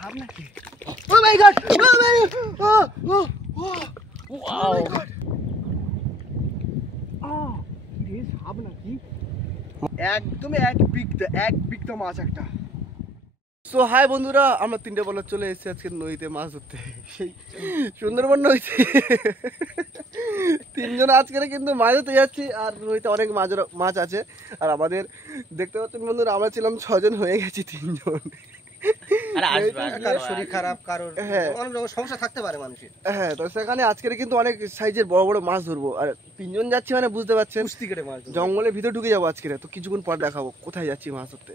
সাপ নাকি? ও মাই গড, ও মাই ও ও ওয়াও, এই সাপ নাকি? একদম এক বিগটা মাছ একটা। সো হাই বন্ধুরা, আমরা 3টে বলে চলে এসেছি আজকে নদীতে মাছ ধরতে, সেই সুন্দরবন নদীতে। 3জন আজকে কিন্তু মাছ ধরতে যাচ্ছি, আর নদীতে অনেক মাছ আছে। আর আমাদের দেখতে পাচ্ছেন বন্ধুরা, আমরা ছিলাম 6জন, হয়ে গেছি 3জন। কারোর শরীর খারাপ, কারোর অনেক রকম সমস্যা থাকতে পারে মানুষের। হ্যাঁ, তো সেখানে আজকের কিন্তু অনেক সাইজের বড় বড় মাছ ধরবো। আর 3জন যাচ্ছি মানে বুঝতে পারছেন, জঙ্গলের ভিতরে ঢুকে যাবো আজকে। তো কিছুক্ষণ পর দেখাবো কোথায় যাচ্ছি মাছ ধরতে।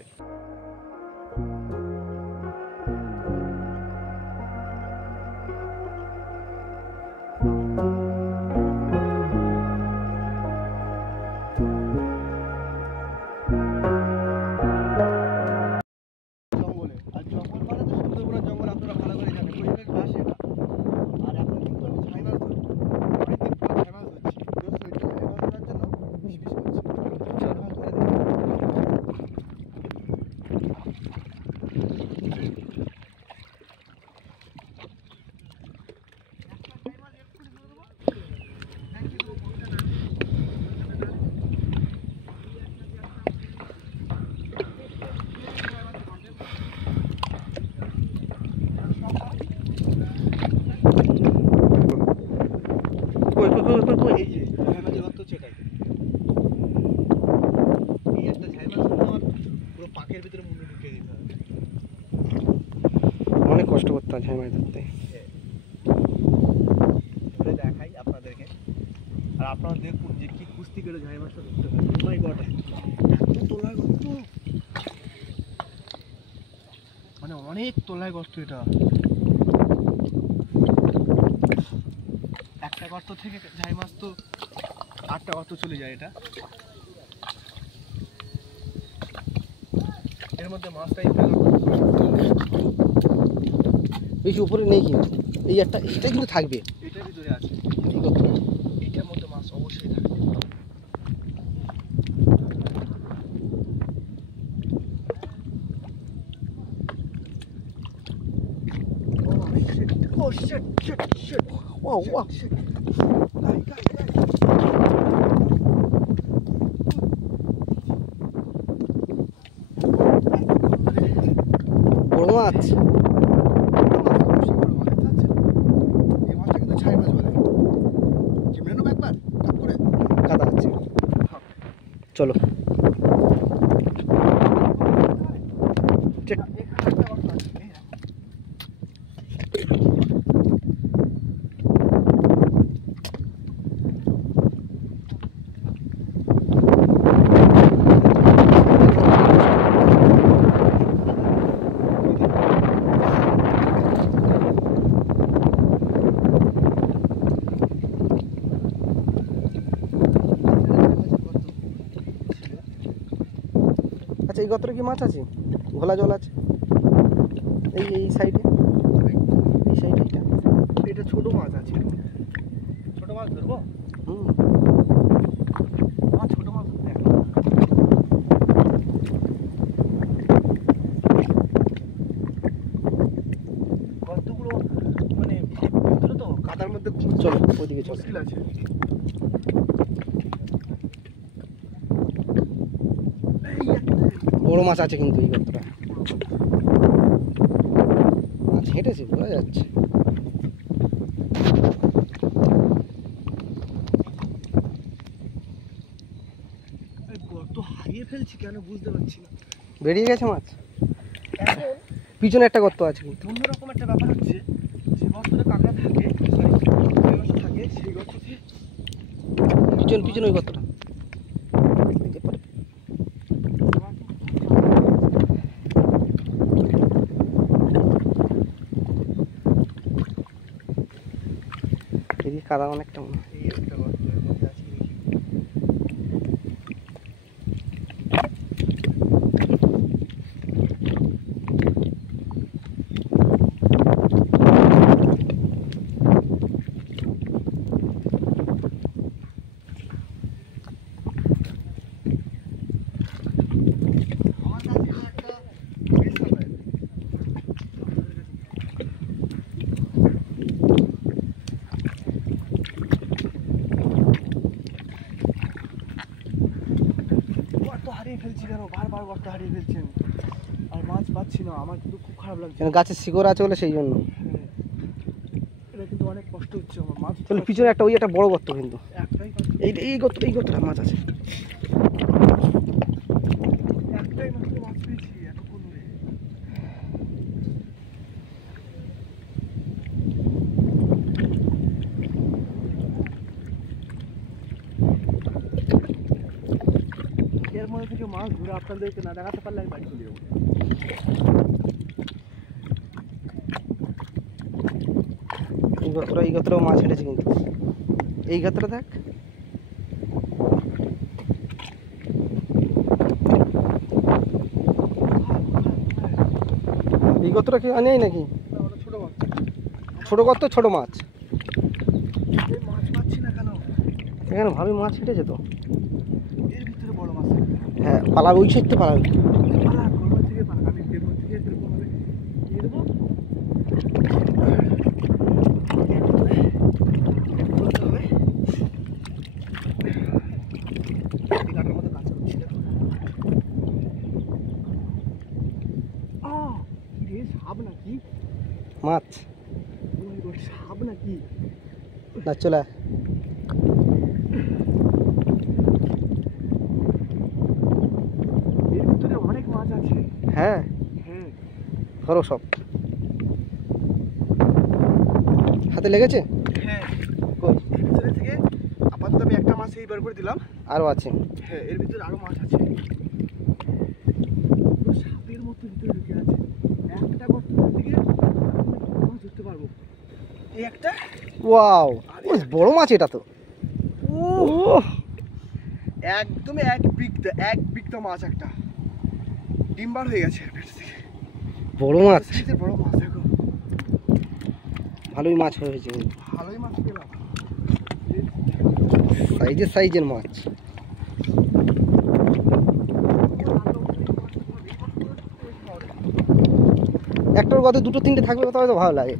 অনেক কষ্ট করতে হয় ঝাই মাছ ধরতে। দেখাই আপনাদেরকে, আর আপনারা দেখুন যে কি কুস্তি করে ঝাই মাছটা ধরতে হয়। ও মাই গড, এত তোলায় গর্ত, মানে অনেক তোলায় গর্ত। এটা একটা গর্ত থেকে ঝাই মাছ তো 8টা গর্ত চলে যায়। এটা এর মধ্যে মাছটাই বেশি উপরে নেই, কিন্তু এই একটা এটা কিন্তু থাকবে, এটার ভিতরে আছে। এই গর্ত এটার মধ্যে মাছ অবশ্যই থাকবে। Oh shit, shit, shit. Wow, wow. Shit. বড় মাছ, এই মাছটা কিন্তু ছাই মাছ বলে। চিমড়ে নেবো একবার টাপ করে। কাদা আছে, চলো। আচ্ছা, এই গর্তটা কি মাছ আছে? ঘোলা জল আছে এই সাইডে, এই সাইডে। এটা ছোট মাছ আছে। ছোট মাছ ধরবো? ছোট মাছ ধরতে গর্তগুলো মানে ভিতরে তো কাদার মধ্যে। চলো ওইদিকে, চলো। মুশকিল আছে। বড় মাছ আছে কিন্তু এই গর্তটা। মাছ হেঁটেছে, বোঝা যাচ্ছে। গর্ত হারিয়ে ফেলছি কেন বুঝতে পারছি না। বেরিয়ে গেছে মাছ। পিছনে একটা গর্ত আছে, কিন্তু অন্যরকম একটা ব্যাপার হচ্ছে, যে গর্তটা কাঁকড়া থাকে, থাকে সেই গর্ততে পিছনে ওই গর্তটা। এদিকে কাদা অনেকটা মনে হয়। আমার গর্ত হারিয়ে ফেলছেন আর মাছ পাচ্ছি না, আমার কিন্তু খুব খারাপ লাগছে। গাছের শিকড় আছে বলে সেই জন্য। হ্যাঁ, এটা কিন্তু অনেক কষ্ট হচ্ছে আমার মাছ। চলো পিছনে একটা ওই একটা বড় গর্ত কিন্তু, একটাই এই গর্তটা মাছ আছে। একটাই মাত্র মাছ পেয়েছি এতক্ষণ ধরে। এর মধ্যে থেকে মাছ ধরে আপনাদেরকে না দেখাতে পারলে আমি বাড়ি চলে যাবো। এই গর্তটাও মাছ হেঁটেছে কিন্তু, এই গর্তটা দেখ। এই গর্তটা কি আনেই নাকি? না, ওটা ছোট মাছ। ছোট গর্ত, ছোট মাছ। এই মাছ পাচ্ছি না কেন? এখানে ভালোই মাছ হেঁটেছে তো। এর ভিতরে বড় মাছ আছে। হ্যাঁ, পালাবে ওই সাইড তো পালাবে। পালা, গরমের থেকে পালা, আমি এর মধ্যে থেকে এরকম ভাবে দিয়ে দেবো। বলতে হবে এই গাটার মধ্যে কাজ করছি দেখো। রে সাপ নাকি? মাছ ওই গো, সাপ নাকি? না, চলে আয়। এর ভিতরে অনেক মাছ আছে। হ্যাঁ, হ্যাঁ, ধরো সব। হাতে লেগেছে? হ্যাঁ, কই? এর ভিতরে থেকে আপাতত আমি একটা মাছ এই বার করে দিলাম। আরও আছে। হ্যাঁ, এর ভিতরে আরো মাছ আছে। পুরো সাপের মতো ভিতরে ঢুকে আছে। একটা গর্ত থেকে মাছ ধরতে পারবো। এই একটা, ওয়াও, বেশ বড় মাছ এটা তো। একদমই এক বিঘা মাছ একটা ডিম্বার হয়ে গেছে এর ভেতর থেকে। বড় মাছ, সাইজের বড় মাছ দেখো। ভালোই মাছ হয়েছে কিন্তু, ভালোই মাছ পেলাম। সাইজের মাছ। একটার গতে দুটো তিনটে থাকবে তবে তো ভালো লাগে।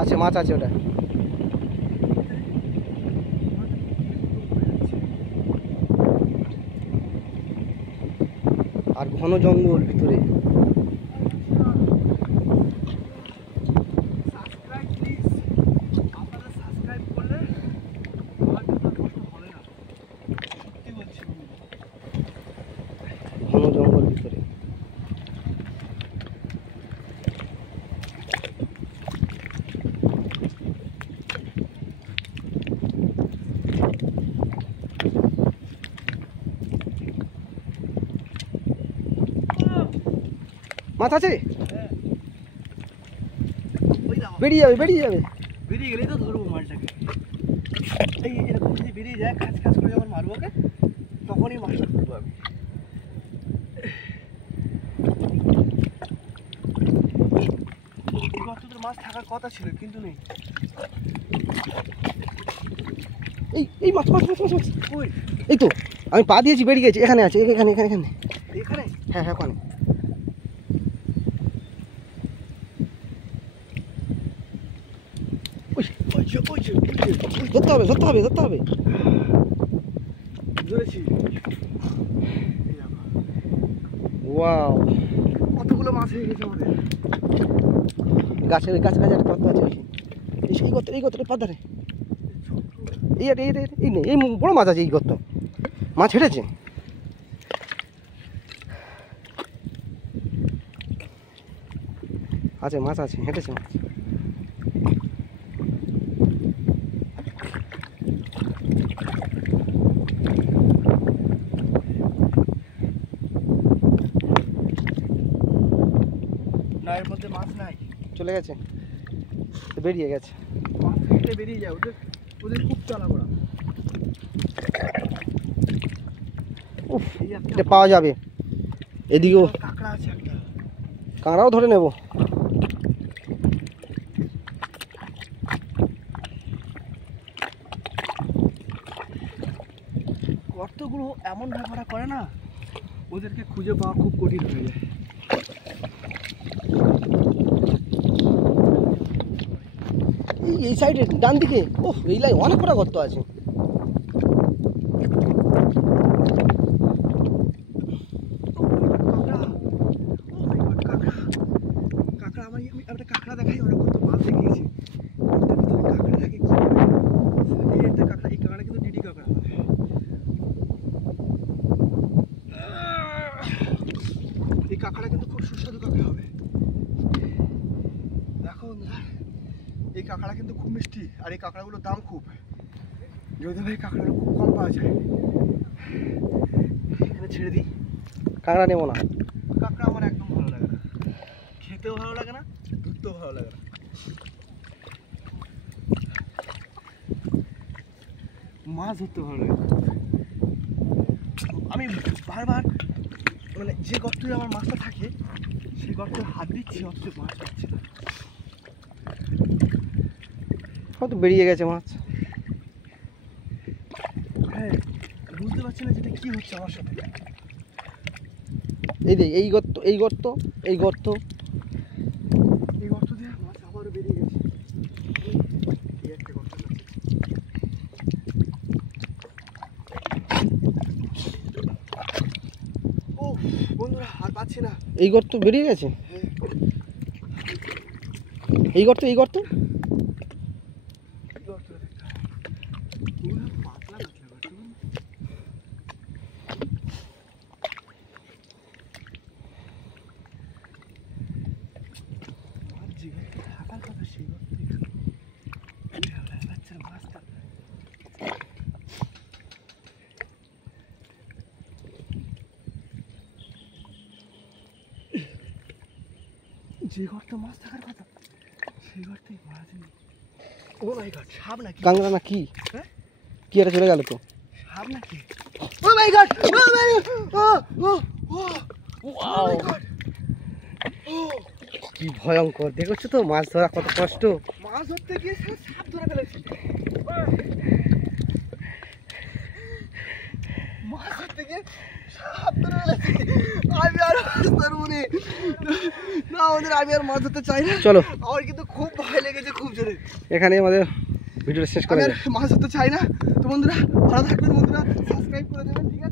আছে মাছ আছে ওটা। আর ঘন জঙ্গল ভিতরে। সাবস্ক্রাইব প্লিজ, আপনারা সাবস্ক্রাইব করলে আমার কিন্তু আর কষ্ট হবে না, সত্যি বলছি। ঘন জঙ্গল ভিতরে। মাছ আছে? ওই দাও, বেরিয়ে যাবে বেরিয়ে যাবে। বেরিয়ে গেলেই তো ধরবো মাছটাকে। এই এরকম যদি বেরিয়ে যায়, খাঁচ খাঁচ করে যখন মারবো ওকে, তখনই মাছটা ধরবো আমি। এই গর্তটার মাছ থাকার কথা ছিল কিন্তু নেই। এই মাছ মাছ মাছ মাছ মাছ। ওই এই তো আমি পা দিয়েছি, বেরিয়ে গেছে। এখানে আছে, এখানে এখানে এখানে। এখানে হ্যাঁ হ্যাঁ, ওখানে। ওই ওই যে, ওই যে, ওই যে, ধরতে হবে ধরতে হবে ধরতে হবে। ধরেছি। এই দেখো, ওয়াও, কতগুলো মাছ হয়ে গেছে আমাদের। গাছের গাছ গাছ একটা গর্ত আছে। এই গর্তটা পাদারে। এই নেই, এই বড় মাছ আছে এই গর্ত। মাছ হেঁটেছে। আছে মাছ আছে, হেঁটেছে মাছ। না, এর মধ্যে মাছ নাই, চলে গেছে তো, বেরিয়ে গেছে। মাছ থেকে বেরিয়ে যায়। ওদের ওদের খুব চালাক ওরা। উফ, এই একটা এটা পাওয়া যাবে। এদিকেও কাঁকড়া আছে একটা। কাঁকড়াও ধরে নেব। এমন ভাবে করে না, ওদেরকে খুঁজে পাওয়া খুব কঠিন হয়ে যায়। এই সাইডে ডান দিকে ওহ এই লাই অনেক কটা গর্ত আছে। কাঁকড়া আমি একটা কাঁকড়া দেখাই, অনেক কত মাছ দেখিয়েছি। কাঁকড়া থাকে এই একটা কাঁকড়া, এই কাঁকড়া কিন্তু ডিডি কাঁকড়া। এই কাঁকড়া কিন্তু খুব সুস্বাদু কাঁকড়া হবে। দেখো বন্ধুরা, এই কাঁকড়া কিন্তু খুব মিষ্টি, আর এই কাঁকড়াগুলোর দাম খুব। যদি ভাই কাঁকড়াটা খুব কম পাওয়া যায়, এখানে ছেড়ে দিই। কাঁকড়া নেবো না, কাঁকড়া আমার একদম ভালো লাগে না, খেতেও ভালো লাগে না, ধরতেও ভালো লাগে না। মাছ ধরতে ভালো লাগে। আমি বারবার মানে যে গর্তে আমার মাছটা থাকে সেই গর্তে হাত দিচ্ছি, অথচ মাছ পাচ্ছি না। হয়তো বেরিয়ে গেছে মাছ। হ্যাঁ, বুঝতে পারছি না যেটা কি হচ্ছে আমার সাথে। এই যে এই গর্ত এই গর্ত এই গর্ত এই গর্ত দিয়ে মাছ আবারও বেরিয়ে গেছে। এই একটা গর্ত আছে। ও বন্ধুরা, আর পাচ্ছি না। এই গর্ত বেরিয়ে গেছে। হ্যাঁ, এই গর্ত এই গর্ত এই গর্ত একটা পুরো পাতলা পাতলা গর্ত। আর যেখানে থাকার কথা সেই গর্তে বাচ্চার মাছটা যে গর্তে মাছ থাকার কথা সেই গর্তে মাছ নেই। ও মাই গড, সাপ নাকি? কাঁকড়া না কি? হ্যাঁ? কি একটা চলে গেল তো। সাপ নাকি? ও মাই গড, ও মাই ও ও ও মাই গড। ও কি ভয়ঙ্কর, দেখছো তো মাছ ধরা কত কষ্ট। মাছ ধরতে গিয়ে সাপ ধরে ফেলেছি। মাছ ধরতে গিয়ে সাপ ধরে ফেলেছি। আমি আর মাছ ধরবো না। না আমাদের, আমি আর মাছ ধরতে চাই না। চলো, আমার কিন্তু খুব ভয় লেগেছে, খুব জোরে। এখানে আমাদের ভিডিওটা শেষ করা আমি আর যায়। মাছ ধরতে চাই না। তো বন্ধুরা ভালো থাকবেন, বন্ধুরা সাবস্ক্রাইব করে দেবেন, ঠিক আছে?